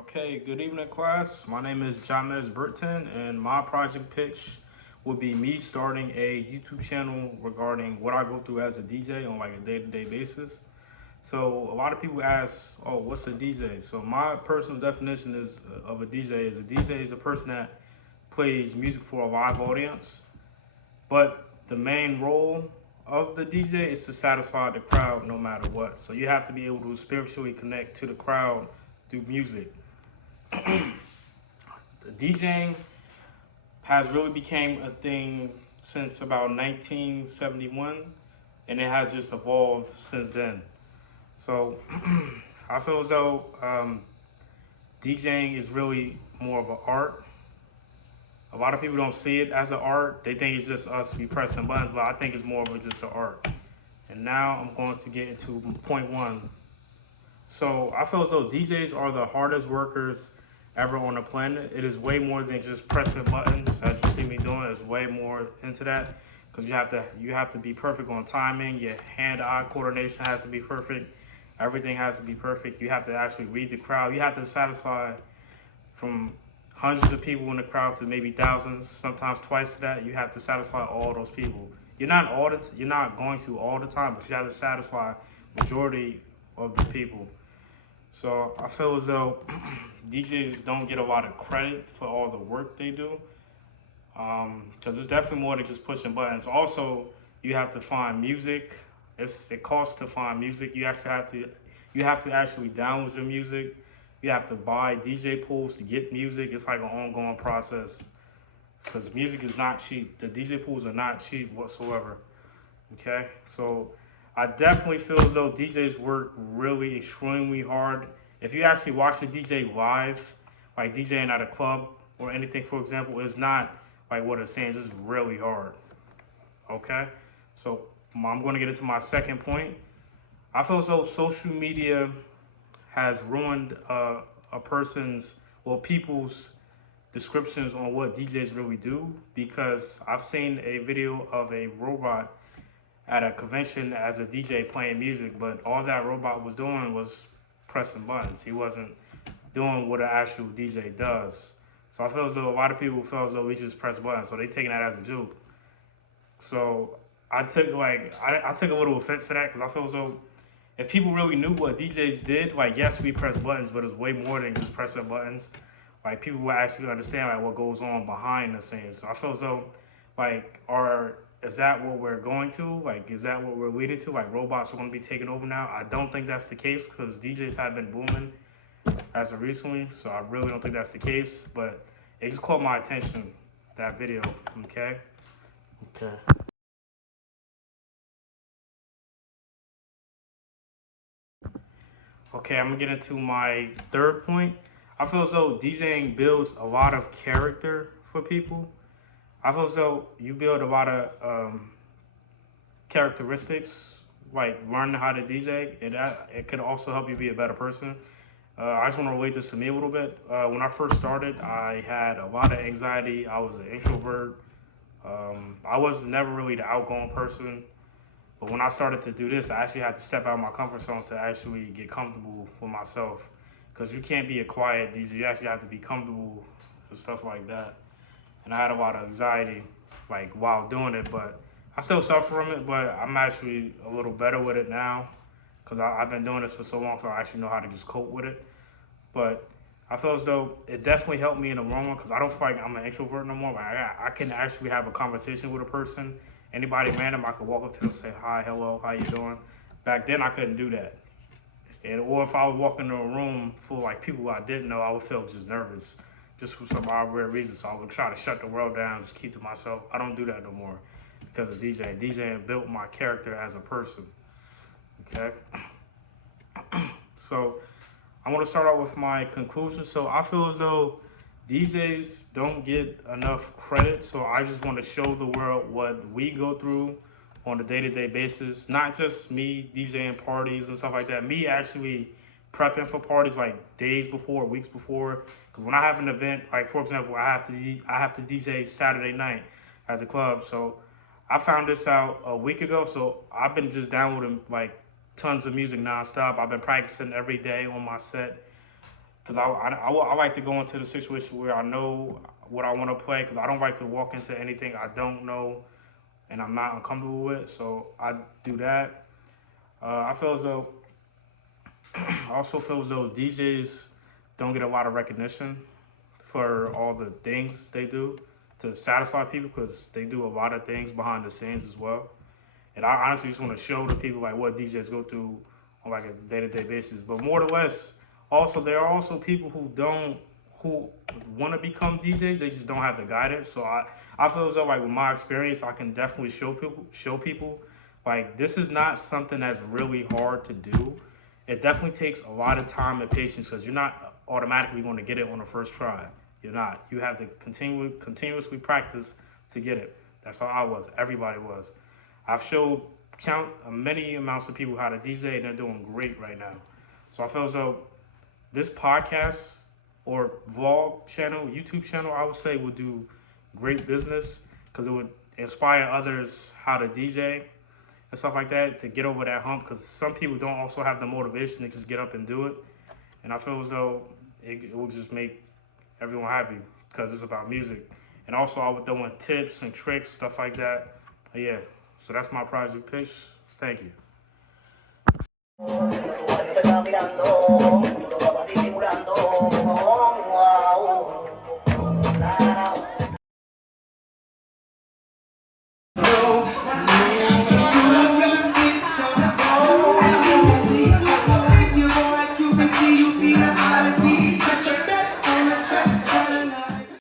Okay, good evening, class. My name is Jahmez Burton, and my project pitch would be me starting a YouTube channel regarding what I go through as a DJ on like a day-to-day basis. So a lot of people ask, "Oh, what's a DJ?" So my personal definition is of a DJ is a DJ is a person that plays music for a live audience, but the main role of the DJ is to satisfy the crowd no matter what. So you have to be able to spiritually connect to the crowd through music. The DJing has really became a thing since about 1971, and it has just evolved since then. So I feel as though DJing is really more of an art. A lot of people don't see it as an art. They think it's just us we pressing buttons, but I think it's more of just an art. And now I'm going to get into point one. So I feel as though DJs are the hardest workers ever on the planet. It is way more than just pressing buttons, as you see me doing. It's way more into that because you have to be perfect on timing. Your hand-eye coordination has to be perfect. Everything has to be perfect. You have to actually read the crowd. You have to satisfy from hundreds of people in the crowd to maybe thousands, sometimes twice that. You have to satisfy all those people. You're not going to all the time, but you have to satisfy majority of the people. So I feel as though DJs don't get a lot of credit for all the work they do, because it's definitely more than just pushing buttons. Also, you have to find music. It costs to find music. You have to actually download your music. You have to buy DJ pools to get music. It's like an ongoing process because music is not cheap. The DJ pools are not cheap whatsoever. Okay, so I definitely feel as though DJs work really extremely hard. If you actually watch a DJ live, like DJing at a club or anything, for example, it's not like what it's saying. It's just really hard. Okay, so I'm going to get into my second point. I feel as though social media has ruined a person's, well, people's descriptions on what DJs really do because I've seen a video of a robot at a convention as a DJ playing music, but all that robot was doing was pressing buttons. He wasn't doing what an actual DJ does. So I feel as though a lot of people feel as though we just press buttons, so they taking that as a joke. So I took a little offense to that because I feel as though if people really knew what DJs did, like yes, we press buttons, but it's way more than just pressing buttons. Like people would actually understand like what goes on behind the scenes. So I feel as though like our is that what we're going to? Like, is that what we're leading to? Like, robots are going to be taking over now? I don't think that's the case because DJs have been booming as of recently, so I really don't think that's the case. But it just caught my attention, that video. Okay. Okay. Okay, I'm gonna get into my third point. I feel as though DJing builds a lot of character for people. I feel as though you build a lot of characteristics, like learning how to DJ. It could also help you be a better person. I just want to relate this to me a little bit. When I first started, I had a lot of anxiety. I was an introvert. I was never really the outgoing person. But when I started to do this, I actually had to step out of my comfort zone to actually get comfortable with myself. Because you can't be a quiet DJ. You actually have to be comfortable and stuff like that. And I had a lot of anxiety, like while doing it, but I still suffer from it. But I'm actually a little better with it now because I've been doing this for so long, so I actually know how to just cope with it. But I feel as though it definitely helped me in the long run because I don't feel like I'm an introvert no more. Like I can actually have a conversation with a person, anybody random. I could walk up to them and say hi, hello, how you doing. Back then I couldn't do that. Or if I was walking into a room full of like people I didn't know, I would feel just nervous, just for some arbitrary reason. So I would try to shut the world down, just keep to myself. I don't do that no more because of DJ. DJ built my character as a person. Okay. So I want to start out with my conclusion. So I feel as though DJs don't get enough credit. So I just want to show the world what we go through on a day-to-day basis. Not just me DJing parties and stuff like that. Me actually prepping for parties like days before, weeks before. Because when I have an event, like for example, I have to DJ Saturday night at the club. So I found this out a week ago. So I've been just downloading like tons of music nonstop. I've been practicing every day on my set. because I like to go into the situation where I know what I want to play, because I don't like to walk into anything I don't know and I'm not uncomfortable with. So I do that. I feel as though I also feel as though DJs don't get a lot of recognition for all the things they do to satisfy people, because they do a lot of things behind the scenes as well. And I honestly just want to show the people like what DJs go through on like a day-to-day basis. But more or less, also there are also people who want to become DJs. They just don't have the guidance. So I feel as though like with my experience, I can definitely show people like this is not something that's really hard to do. It definitely takes a lot of time and patience, because you're not automatically going to get it on the first try. You're not. You have to continuously practice to get it. That's how I was. Everybody was. I've showed many amounts of people how to DJ, and they're doing great right now. So I feel as though this podcast or vlog channel, YouTube channel, I would say would do great business, because it would inspire others how to DJ and stuff like that, to get over that hump, because some people don't also have the motivation to just get up and do it. And I feel as though it will just make everyone happy, because it's about music. And also I would throw in tips and tricks, stuff like that. Yeah, so that's my project pitch. Thank you.